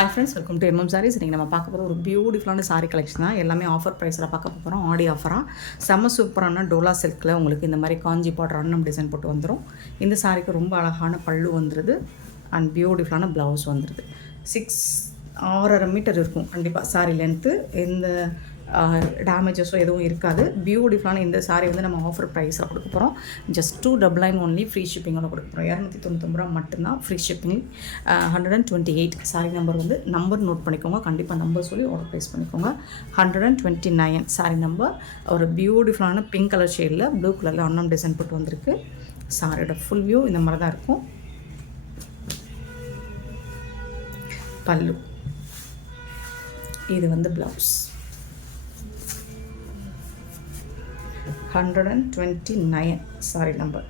Hi friends, welcome to MM sarees. இன்றைக்கி நம்ம பார்க்க போகிற ஒரு பியூட்டிஃபுல்லான சாரீ கலெக்ஷன் தான். எல்லாமே ஆஃபர் ப்ரைஸில் பார்க்க போகிறோம். ஆடி ஆஃபராக செம்ம சூப்பரான டோலா சில்கில் உங்களுக்கு இந்த மாதிரி காஞ்சி பார்டர் அன்னம் டிசைன் போட்டு வந்துடும். இந்த சாரீக்கு ரொம்ப அழகான பல்லு வந்துடுது அண்ட் பியூட்டிஃபுல்லான ப்ளவுஸ் வந்துடுது. 6.5 மீட்டர் இருக்கும் கண்டிப்பாக சாரீ லென்த்து. எந்த டேமேஜஸோ எதுவும் இருக்காது. பியூட்டிஃபுல்லான இந்த சாரீ வந்து நம்ம ஆஃபர் ப்ரைஸில் கொடுக்க போகிறோம். ஜஸ்ட் 299 ஒன்லி ஃப்ரீ ஷிப்பிங்கோட கொடுக்க போகிறோம். 299 ரூபா மட்டும்தான் ஃப்ரீ ஷிப்பிங். 128 சாரீ நம்பர் வந்து நம்பர் நோட் பண்ணிக்கோங்க. கண்டிப்பாக நம்பர் சொல்லி ஆர்டர் ப்ளேஸ் பண்ணிக்கோங்க. 129 சாரீ நம்பர். ஒரு பியூட்டிஃபுல்லான பிங்க் கலர் ஷேடில் ப்ளூ கலரில் அன்னம் டிசைன் போட்டு வந்திருக்கு. சாரியோட ஃபுல் வியூ இந்த மாதிரி தான் இருக்கும். பல்லு, இது வந்து blouse. 129 sorry number.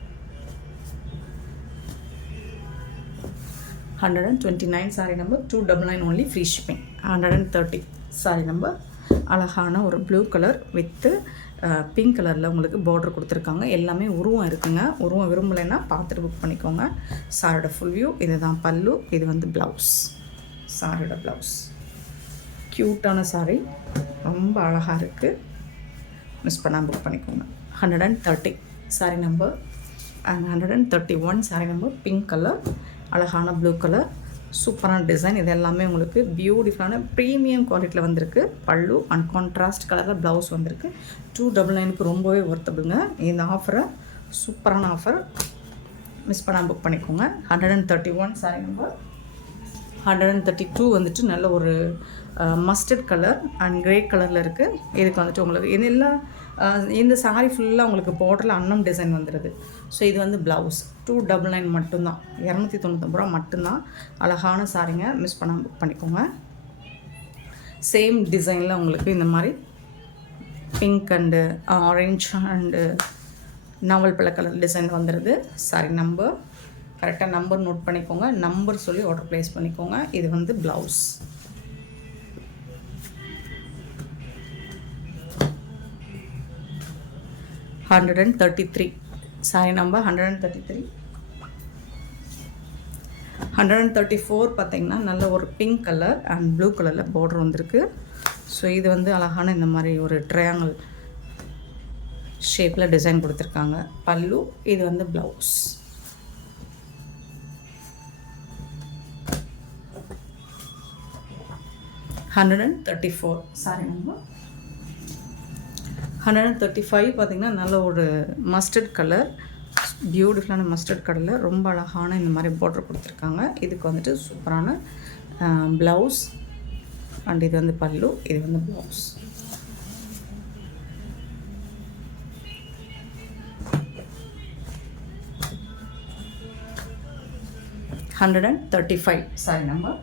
129 sorry number. 299 only free shipping. 130 sorry number. அழகான ஒரு ப்ளூ கலர் வித்து பிங்க் கலரில் உங்களுக்கு பார்டர் கொடுத்துருக்காங்க. எல்லாமே உருவம் இருக்குங்க. உருவம் விரும்பலைன்னா பார்த்துட்டு புக் பண்ணிக்கோங்க. சாரியோட ஃபுல் வியூ இது தான். பல்லு, இது வந்து ப்ளவுஸ். சாரியோட ப்ளவுஸ் க்யூட்டான சாரி, ரொம்ப அழகாக இருக்குது. மிஸ் பண்ணால் புக் பண்ணிக்கோங்க. 130 sorry number and 131 sorry number. Pink colour, அழகான ப்ளூ கலர், சூப்பரான டிசைன். இது எல்லாமே உங்களுக்கு பியூட்டிஃபுல்லான ப்ரீமியம் குவாலிட்டியில் வந்திருக்கு. பல்லு அண்ட் கான்ட்ராஸ்ட் கலரில் ப்ளவுஸ் வந்திருக்கு. 299க்கு ரொம்பவே ஒர்த்தபுளுங்க. இந்த ஆஃபரை சூப்பரான ஆஃபர், மிஸ் பண்ணால் புக் பண்ணிக்கோங்க. 131 சாரி நம்பர். 132 வந்துட்டு நல்ல ஒரு மஸ்டர்ட் கலர் அண்ட் கிரே கலரில் இருக்குது. இதுக்கு வந்துட்டு உங்களுக்கு இது எல்லாம் இந்த சாரீ ஃபுல்லாக உங்களுக்கு பார்டரில் அன்னம் டிசைன் வந்துடுது. ஸோ இது வந்து ப்ளவுஸ். 299 மட்டும்தான். 299 ரூபா மட்டும்தான். அழகான சாரீங்க, மிஸ் பண்ணாமல் புக் பண்ணிக்கோங்க. சேம் டிசைனில் உங்களுக்கு இந்த மாதிரி பிங்க் அண்டு ஆரஞ்ச் அண்டு நாவல் பழ கலர் டிசைன் வந்துடுது. சாரி நம்பர் கரெக்டாக நம்பர் நோட் பண்ணிக்கோங்க. நம்பர் சொல்லி ஆர்டர் ப்ளேஸ் பண்ணிக்கோங்க. இது வந்து ப்ளவுஸ். $133 sorry number. 133. 134 பார்த்தீங்கன்னா நல்ல ஒரு பிங்க் கலர் அண்ட் ப்ளூ கலரில் பார்டர் வந்திருக்கு. ஸோ இது வந்து அழகான இந்த மாதிரி ஒரு ட்ரையாங்கிள் ஷேப்பில் டிசைன் கொடுத்துருக்காங்க. பல்லு, இது வந்து ப்ளவுஸ். 134 sorry number. 135 பார்த்திங்கன்னா நல்ல ஒரு மஸ்டர்ட் கலர், பியூட்டிஃபுல்லான மஸ்டர்ட் கலரில் ரொம்ப அழகான இந்த மாதிரி பார்டர் கொடுத்துருக்காங்க. இதுக்கு வந்துட்டு சூப்பரான ப்ளவுஸ் அண்ட் இது வந்து பல்லு, இது வந்து ப்ளவுஸ். $135 sorry number.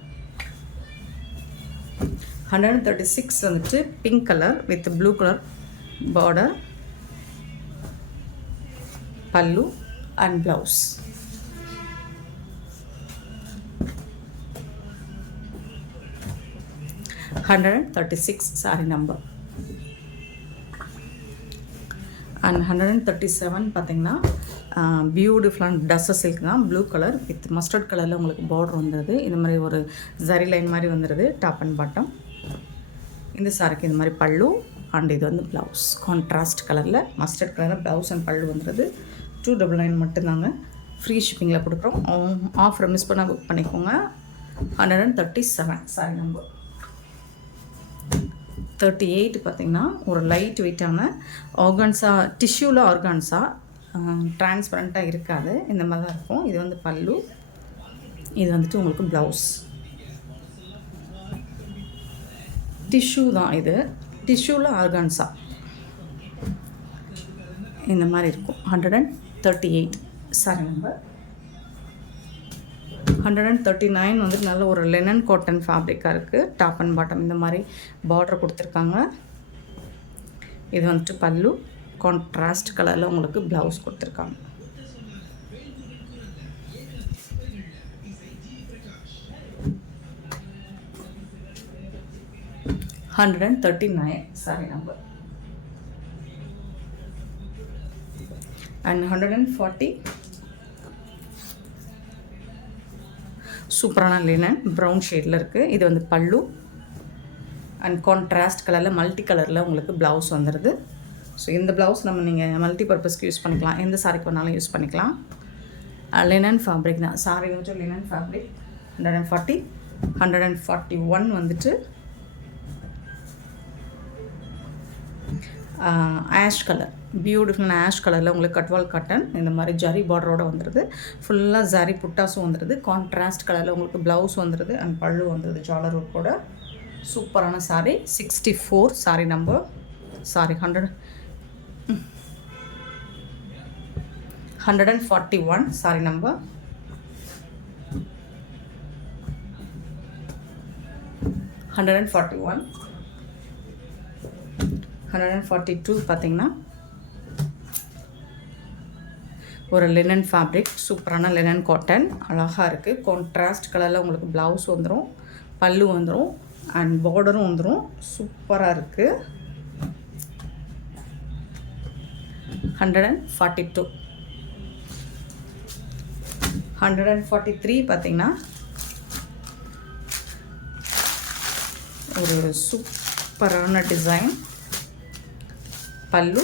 136 வந்துட்டு pink colour with blue colour border, பல்லு and blouse. $136 sari number. And 137 பார்த்தீங்கன்னா பியூட்டிஃபுல்லான டஸ்ஸர் சில்க் தான். ப்ளூ கலர் வித் மஸ்டர்ட் கலரில் உங்களுக்கு பார்டர் வந்துடுது. இந்த மாதிரி ஒரு ஜரி லைன் மாதிரி வந்துடுது டாப் அண்ட் பாட்டம். இந்த சாரிக்கு இந்த மாதிரி பல்லு அண்ட் இது வந்து ப்ளவுஸ். கான்ட்ராஸ்ட் கலரில் மஸ்டர்ட் கலரில் ப்ளவுஸ் அண்ட் பல்லு வந்துடுது. 299 மட்டும்தாங்க. ஃப்ரீ ஷிப்பிங்கில் கொடுக்குறோம். ஆஃபரை மிஸ் பண்ணால் புக் பண்ணிக்கோங்க. 137 சாரி நம்பர். 38 பார்த்திங்கன்னா ஒரு லைட் வெயிட்டான ஆர்கான்ஸா, டிஷ்யூவில் ஆர்கான்ஸா, டிரான்ஸ்பரண்ட்டாக இருக்காது. இந்த மாதிரி தான் இருக்கும். இது வந்து பல்லு, இது வந்துட்டு உங்களுக்கு ப்ளவுஸ். டிஷ்யூ தான் இது. டிஷ்யூவில் ஆர்கான்ஸா இந்த மாதிரி இருக்கும். 138 சாரி நம்பர். 139 வந்துட்டு நல்ல ஒரு லெனன் காட்டன் ஃபேப்ரிக்காக இருக்குது. டாப் அண்ட் பாட்டம் இந்த மாதிரி பார்டர் கொடுத்துருக்காங்க. இது வந்துட்டு பல்லு, கான்ட்ராஸ்ட் கலரில் உங்களுக்கு ப்ளவுஸ் கொடுத்துருக்காங்க. 139 சாரி நம்பர். and 140 சூப்பரான லினன் ப்ரௌன் ஷேடில் இருக்குது. இது வந்து பல்லு அண்ட் கான்ட்ராஸ்ட் கலரில் மல்டி கலரில் உங்களுக்கு ப்ளவுஸ் வந்துடுது. ஸோ இந்த ப்ளவுஸ் நீங்கள் மல்டி பர்பஸ்க்கு யூஸ் பண்ணிக்கலாம், எந்த சாரிக்கு வேணாலும் யூஸ் பண்ணிக்கலாம். லினன் ஃபேப்ரிக் தான். சாரி வந்துட்டு லினன் ஃபேப்ரிக் 140, 141 வந்துட்டு ஆஷ் கலர், பியூட்டிஃபுல்லான ஆஷ் கலரில் உங்களுக்கு கட்வால் காட்டன் இந்த மாதிரி ஜரி பார்டரோடு வந்துடுது. ஃபுல்லாக ஜரி புட்டாஸும் வந்துடுது. கான்ட்ராஸ்ட் கலரில் உங்களுக்கு ப்ளவுஸ் வந்துடுது அண்ட் பல்லு வந்துடுது ஜாலர் ஒர்க்கோட. சூப்பரான sari. 64 sorry number, sorry 141 sorry number. 141, 142 பார்த்தீங்கன்னா ஒரு லினன் ஃபேப்ரிக், சூப்பரான லினன் காட்டன், அழகாக இருக்குது. கான்ட்ராஸ்ட் கலரில் உங்களுக்கு ப்ளவுஸ் வந்துடும், பல்லு வந்துடும் அண்ட் பார்டரும் வந்துடும். சூப்பராக இருக்குது. 142, 143 பார்த்தீங்கன்னா ஒரு சூப்பரான டிசைன், பல்லு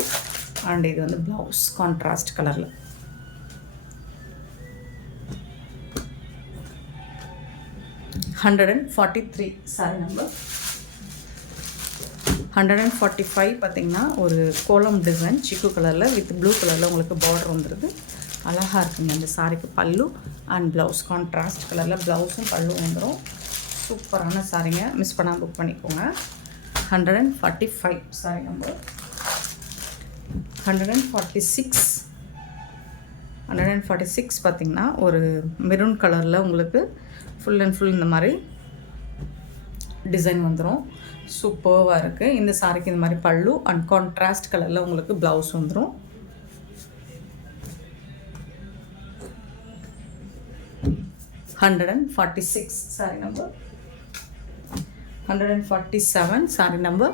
அண்ட் இது வந்து ப்ளவுஸ் கான்ட்ராஸ்ட் கலரில். 143 சாரி நம்பர். 145 பார்த்தீங்கன்னா ஒரு கோலம் டிசைன் சிக்கு கலரில் வித் ப்ளூ கலரில் உங்களுக்கு பார்டர் வந்துடுது. அழகாக இருக்குங்க இந்த சாரிக்கு. பல்லு அண்ட் ப்ளவுஸ் கான்ட்ராஸ்ட் கலரில் ப்ளவுஸும் பல்லும் வந்துடும். சூப்பரான சாரிங்க, மிஸ் பண்ணால் புக் பண்ணிக்கோங்க. 145 சாரி நம்பர். 146 பார்த்திங்கன்னா ஒரு மெரூன் கலரில் உங்களுக்கு ஃபுல் அண்ட் ஃபுல் இந்த மாதிரி டிசைன் வந்துடும். சூப்பராக இருக்குது இந்த சாரிக்கு. இந்த மாதிரி பல்லு அண்ட் கான்ட்ராஸ்ட் கலரில் உங்களுக்கு ப்ளவுஸ் வந்துடும். 146 sari number. 147 sari number.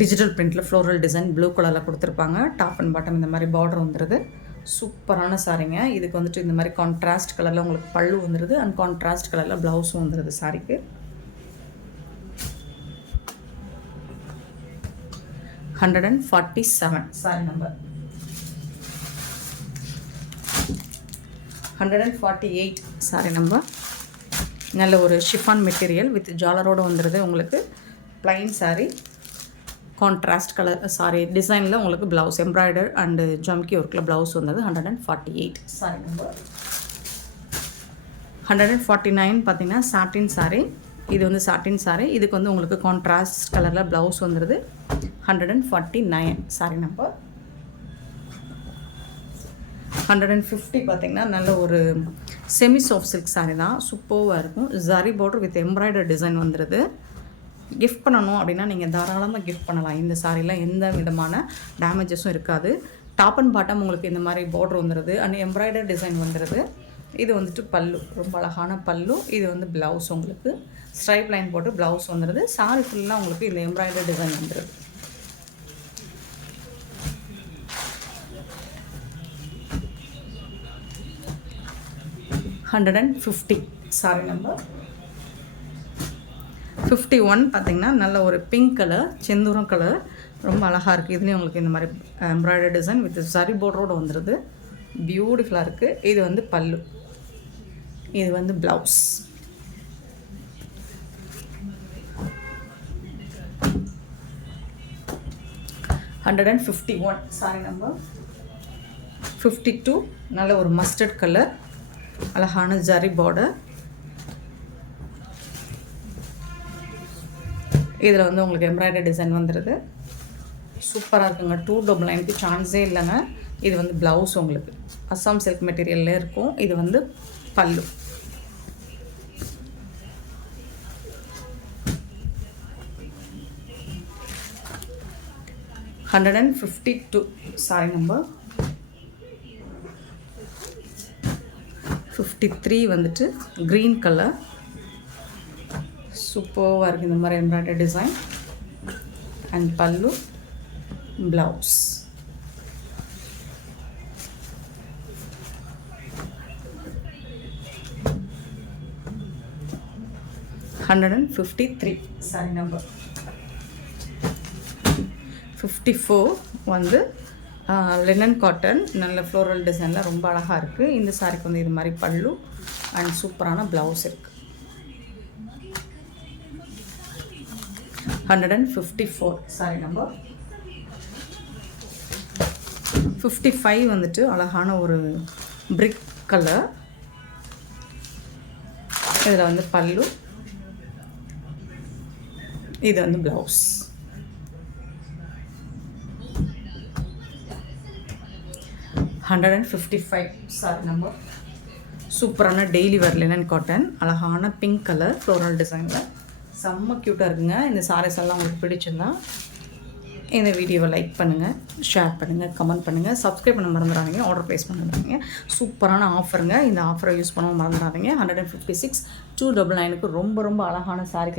Digital பிரிண்டில் ஃப்ளோரல் டிசைன் ப்ளூ கலரில் கொடுத்துருப்பாங்க. டாப் அண்ட் பாட்டம் இந்த மாதிரி பார்டர் வந்துடுது. சூப்பரான சாரிங்க. இதுக்கு வந்துட்டு இந்த மாதிரி கான்ட்ராஸ்ட் கலரில் உங்களுக்கு பல்லு வந்துடுது அண்ட் கான்ட்ராஸ்ட் கலரில் ப்ளவுஸும் வந்துடுது சாரிக்கு. 147 சாரி நம்பர். 148 sorry number. நல்ல ஒரு ஷிஃபான் மெட்டீரியல் வித் ஜாலரோடு வந்துடுது உங்களுக்கு. Plain sorry, contrast colour sorry டிசைனில் உங்களுக்கு ப்ளவுஸ் எம்ப்ராய்டர் அண்டு ஜம்கி ஒர்க்கில் ப்ளவுஸ் வந்தது. 148 சாரி நம்பர். 149 பார்த்தீங்கன்னா சாட்டின் சாரி. இது வந்து சாட்டின் சாரி. இதுக்கு வந்து உங்களுக்கு கான்ட்ராஸ்ட் கலரில் ப்ளவுஸ் வந்துடுது. 149 சாரி நம்பர். 150 பார்த்தீங்கன்னா நல்ல ஒரு செமி சாஃப்ட் சில்க் சாரி தான். சூப்பராக இருக்கும். Zari border with embroider design வந்துடுது. கிஃப்ட் பண்ணணும் அப்படின்னா நீங்கள் தாராளமாக கிஃப்ட் பண்ணலாம். இந்த சாரியில் எந்த விதமான டேமேஜஸும் இருக்காது. டாப் அண்ட் பாட்டம் உங்களுக்கு இந்த மாதிரி பார்டர் வந்துடுது அண்ட் எம்ப்ராய்டர் டிசைன் வந்துடுது. இது வந்துட்டு பல்லு, ரொம்ப அழகான பல்லு. இது வந்து ப்ளவுஸ் உங்களுக்கு ஸ்ட்ரைப் லைன் போட்டு ப்ளவுஸ் வந்துடுது. சாரி ஃபுல்லாக உங்களுக்கு இந்த எம்ப்ராய்டர் டிசைன் வந்துடுது. 150 சாரி நம்பர். 51 பார்த்தீங்கன்னா நல்ல ஒரு பிங்க் கலர், செந்தூரம் கலர், ரொம்ப அழகாக இருக்குது. இதுலேயும் உங்களுக்கு இந்த மாதிரி எம்ப்ராய்டரி டிசைன் வித் சரி பார்டரோடு வந்துடுது. பியூட்டிஃபுல்லாக இருக்குது. இது வந்து பல்லு, இது வந்து ப்ளவுஸ். $151 sorry number. 52 நல்ல ஒரு மஸ்டர்ட் கலர், அழகான ஜரி பார்டர். இதில் வந்து உங்களுக்கு எம்ப்ராய்டரி டிசைன் வந்துடுது. சூப்பராக இருக்குங்க. 299க்கு சான்ஸே இல்லைங்க. இது வந்து ப்ளவுஸ் உங்களுக்கு அஸ்ஸாம் சில்க் மெட்டீரியல்லே இருக்கும். இது வந்து பல்லு. $152 சாரி நம்பர். 53 வந்துட்டு க்ரீன் கலர், சூப்பராக இருக்குது. இந்த மாதிரி எம்ப்ராய்டரி டிசைன் அண்ட் பல்லு, ப்ளவுஸ். 153 சாரி நம்பர் 54 வந்து லினன் காட்டன், நல்ல ஃப்ளோரல் டிசைனில் ரொம்ப அழகாக இருக்குது. இந்த சாரிக்கு வந்து இது மாதிரி பல்லு அண்ட் சூப்பரான ப்ளவுஸ் இருக்குது. 154 சாரி நம்பர் 55 வந்துட்டு அழகான ஒரு பிரிக் கலர். இதில் வந்து பல்லு, இது வந்து ப்ளவுஸ். 155 சாரி நம்பர் சூப்பரான டெய்லி வேர் லினன் காட்டன், அழகான பிங்க் கலர் ஃப்ளோரல் டிசைனில் செம்ம க்யூட்டாக இருக்குங்க. இந்த சாரீஸ் எல்லாம் உங்களுக்கு பிடிச்சிருந்தா இந்த வீடியோவை லைக் பண்ணுங்கள், ஷேர் பண்ணுங்கள், கமெண்ட் பண்ணுங்கள், சப்ஸ்கிரைப் பண்ண மறந்துடாதீங்க, ஆர்டர் ப்ளேஸ் பண்ணிடாதீங்க. சூப்பரான ஆஃபருங்க, இந்த ஆஃபரை யூஸ் பண்ண மறந்துடாதீங்க. 156 299க்கு ரொம்ப ரொம்ப அழகான சாரீ